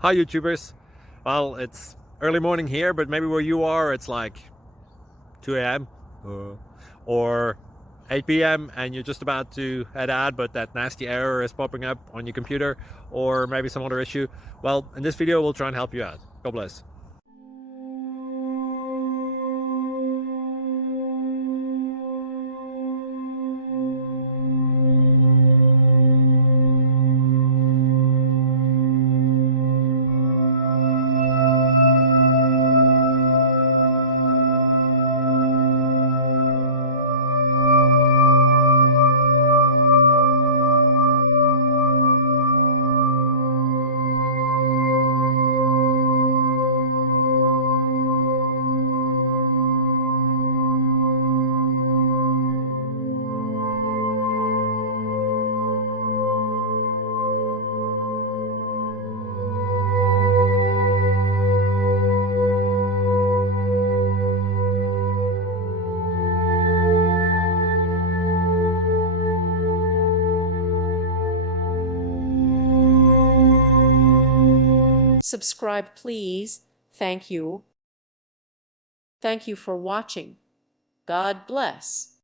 Hi YouTubers. Well, it's early morning here, but maybe where you are it's like 2 a.m. or 8 p.m. and you're just about to head out, but that nasty error is popping up on your computer, or maybe some other issue. Well, in this video we'll try and help you out. God bless. Subscribe, please. Thank you. Thank you for watching. God bless.